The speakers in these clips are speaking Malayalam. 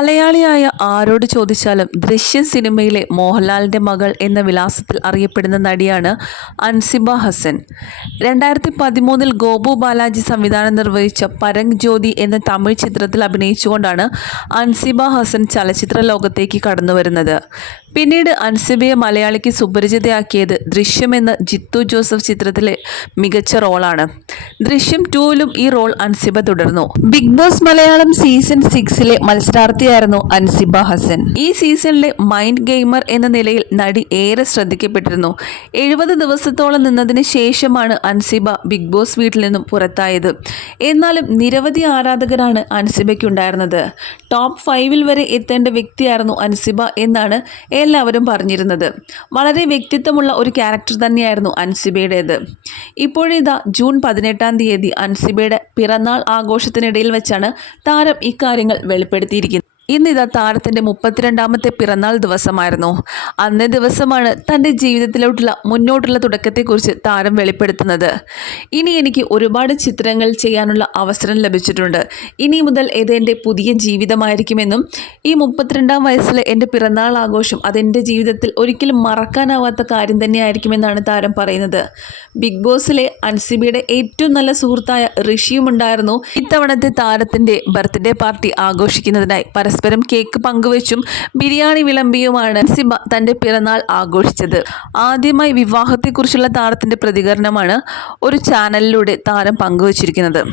മലയാളിയായ ആരോട് ചോദിച്ചാലും ദൃശ്യം സിനിമയിലെ മോഹൻലാലിന്റെ മകൾ എന്ന വിലാസത്തിൽ അറിയപ്പെടുന്ന നടിയാണ് അൻസിബ ഹസൻ. രണ്ടായിരത്തി പതിമൂന്നിൽ ഗോപു ബാലാജി സംവിധാനം നിർവഹിച്ച പരങ് ജ്യോതി എന്ന തമിഴ് ചിത്രത്തിൽ അഭിനയിച്ചുകൊണ്ടാണ് അൻസിബ ഹസൻ ചലച്ചിത്ര ലോകത്തേക്ക് കടന്നുവരുന്നത്. പിന്നീട് അൻസിബയെ മലയാളിക്ക് സുപരിചിതയാക്കിയത് ദൃശ്യം എന്ന ജിത്തു ജോസഫ് ചിത്രത്തിലെ മികച്ച റോളാണ്. ദൃശ്യം ടൂവിലും ഈ റോൾ അൻസിബ തുടർന്നു. ബിഗ് ബോസ് മലയാളം സീസൺ സിക്സിലെ മത്സരാർത്ഥിയായിരുന്നു അൻസിബ ഹസൻ. ഈ സീസണിലെ മൈൻഡ് ഗെയിമർ എന്ന നിലയിൽ നടി ഏറെ ശ്രദ്ധിക്കപ്പെട്ടിരുന്നു. എഴുപത് ദിവസത്തോളം നിന്നതിന് ശേഷമാണ് അൻസിബ ബിഗ് ബോസ് വീട്ടിൽ നിന്നും പുറത്തായത്. എന്നാലും നിരവധി ആരാധകരാണ് അൻസിബയ്ക്കുണ്ടായിരുന്നത്. ടോപ്പ് ഫൈവിൽ വരെ എത്തേണ്ട വ്യക്തിയായിരുന്നു അൻസിബ എന്നാണ് എല്ലാവരും പറഞ്ഞിരുന്നത്. വളരെ വ്യക്തിത്വമുള്ള ഒരു ക്യാരക്ടർ തന്നെയായിരുന്നു അൻസിബയുടേത്. ഇപ്പോഴിതാ ജൂൺ പതിനെട്ടാം തീയതി അൻസിബയുടെ പിറന്നാൾ ആഘോഷത്തിനിടയിൽ വെച്ചാണ് താരം ഇക്കാര്യങ്ങൾ വെളിപ്പെടുത്തിയിരിക്കുന്നത്. ഇന്നിതാ താരത്തിന്റെ മുപ്പത്തിരണ്ടാമത്തെ പിറന്നാൾ ദിവസമായിരുന്നു. അന്നേ ദിവസമാണ് തന്റെ ജീവിതത്തിലോട്ടുള്ള മുന്നോട്ടുള്ള തുടക്കത്തെക്കുറിച്ച് താരം വെളിപ്പെടുത്തുന്നത്. ഇനി എനിക്ക് ഒരുപാട് ചിത്രങ്ങൾ ചെയ്യാനുള്ള അവസരം ലഭിച്ചിട്ടുണ്ട്. ഇനി മുതൽ ഇത് എന്റെ പുതിയ ജീവിതമായിരിക്കുമെന്നും ഈ മുപ്പത്തിരണ്ടാം വയസ്സിലെ എന്റെ പിറന്നാൾ ആഘോഷം അതെന്റെ ജീവിതത്തിൽ ഒരിക്കലും മറക്കാനാവാത്ത കാര്യം തന്നെയായിരിക്കുമെന്നാണ് താരം പറയുന്നത്. ബിഗ് ബോസിലെ അൻസിബിയുടെ ഏറ്റവും നല്ല സുഹൃത്തായ ഋഷിയും ഉണ്ടായിരുന്നു ഇത്തവണത്തെ താരത്തിന്റെ ബർത്ത്ഡേ പാർട്ടി ആഘോഷിക്കുന്നതിനായി പരസ്പരം കേക്ക് പങ്കുവച്ചും ബിരിയാണി വിളമ്പിയുമാണ് സിബ തന്റെ പിറന്നാൾ ആഘോഷിച്ചത്. ആദ്യമായി വിവാഹത്തെക്കുറിച്ചുള്ള താരത്തിന്റെ പ്രതികരണമാണ് ഒരു ചാനലിലൂടെ താരം പങ്കുവച്ചിരിക്കുന്നത്.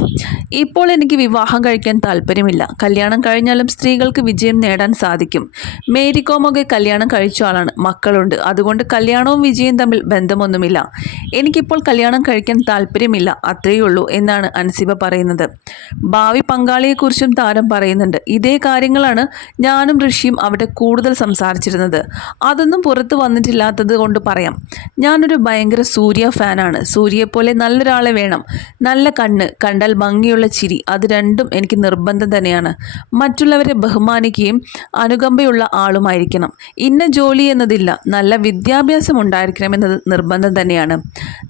ഇപ്പോൾ എനിക്ക് വിവാഹം കഴിക്കാൻ താല്പര്യമില്ല. കല്യാണം കഴിഞ്ഞാലും സ്ത്രീകൾക്ക് വിജയം നേടാൻ സാധിക്കും. മേരി കോമൊക്കെ കല്യാണം കഴിച്ച ആളാണ്. മക്കളുണ്ട്. അതുകൊണ്ട് കല്യാണവും വിജയവും തമ്മിൽ ബന്ധമൊന്നുമില്ല. എനിക്കിപ്പോൾ കല്യാണം കഴിക്കാൻ താല്പര്യമില്ല. അത്രയേ ഉള്ളൂ എന്നാണ് അൻസിബ പറയുന്നത്. ഭാവി പങ്കാളിയെക്കുറിച്ചും താരം പറയുന്നുണ്ട്. ഇതേ കാര്യങ്ങളാണ് ഞാനും ഋഷിയും അവിടെ കൂടുതൽ സംസാരിച്ചിരുന്നത്. അതൊന്നും പുറത്ത് വന്നിട്ടില്ലാത്തത് കൊണ്ട് പറയാം. ഞാനൊരു ഭയങ്കര സൂര്യ ഫാനാണ്. സൂര്യയെപ്പോലെ നല്ലൊരാളെ വേണം. നല്ല കണ്ണ് കണ്ടാൽ ഭംഗിയുള്ള ചിരി അത് രണ്ടും എനിക്ക് നിർബന്ധം തന്നെയാണ്. മറ്റുള്ളവരെ ബഹുമാനിക്കുകയും അനുകമ്പയുള്ള ആളുമായിരിക്കണം. ഇന്ന ജോലി എന്നതില്ല നല്ല വിദ്യാഭ്യാസം ഉണ്ടായിരിക്കണം എന്നത് നിർബന്ധം തന്നെയാണ്.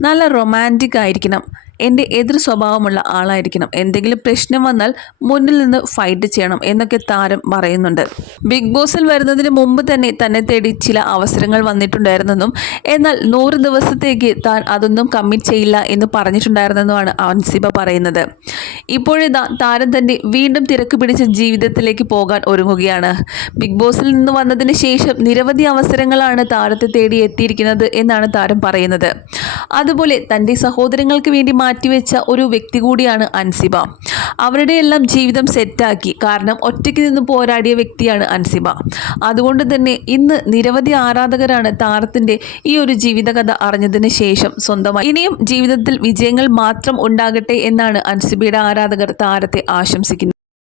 നല്ല റൊമാന്റിക് ആയിരിക്കണം. എന്റെ എതിർ സ്വഭാവമുള്ള ആളായിരിക്കണം. എന്തെങ്കിലും പ്രശ്നം വന്നാൽ മുന്നിൽ നിന്ന് ഫൈറ്റ് ചെയ്യണം എന്നൊക്കെ താരം പറയുന്നുണ്ട്. ബിഗ് ബോസിൽ വരുന്നതിന് മുമ്പ് തന്നെ തന്നെ തേടി ചില അവസരങ്ങൾ വന്നിട്ടുണ്ടായിരുന്നെന്നും എന്നാൽ നൂറ് ദിവസത്തേക്ക് താൻ അതൊന്നും കമ്മിറ്റ് ചെയ്യില്ല എന്ന് പറഞ്ഞിട്ടുണ്ടായിരുന്നെന്നുമാണ് അൻസിബ പറയുന്നത്. ഇപ്പോഴിതാ താരം തന്നെ വീണ്ടും തിരക്ക് പിടിച്ച ജീവിതത്തിലേക്ക് പോകാൻ ഒരുങ്ങുകയാണ്. ബിഗ് ബോസിൽ നിന്ന് വന്നതിന് ശേഷം നിരവധി അവസരങ്ങളാണ് താരത്തെ തേടി എത്തിയിരിക്കുന്നത് എന്നാണ് താരം പറയുന്നത്. അതുപോലെ തന്റെ സഹോദരങ്ങൾക്ക് വേണ്ടി മാറ്റിവെച്ച ഒരു വ്യക്തി കൂടിയാണ് അൻസിബ. അവരുടെ എല്ലാം ജീവിതം സെറ്റാക്കി കാരണം ഒറ്റയ്ക്ക് നിന്ന് പോരാടിയ വ്യക്തിയാണ് അൻസിബ. അതുകൊണ്ട് തന്നെ ഇന്ന് നിരവധി ആരാധകരാണ് താരത്തിന്റെ ഈ ഒരു ജീവിതകഥ അറിഞ്ഞതിന് ശേഷം സ്വന്തമായി. ഇനിയും ജീവിതത്തിൽ വിജയങ്ങൾ മാത്രം ഉണ്ടാകട്ടെ എന്നാണ് അൻസിബയുടെ ആരാധകർ താരത്തെ ആശംസിക്കുന്നത്.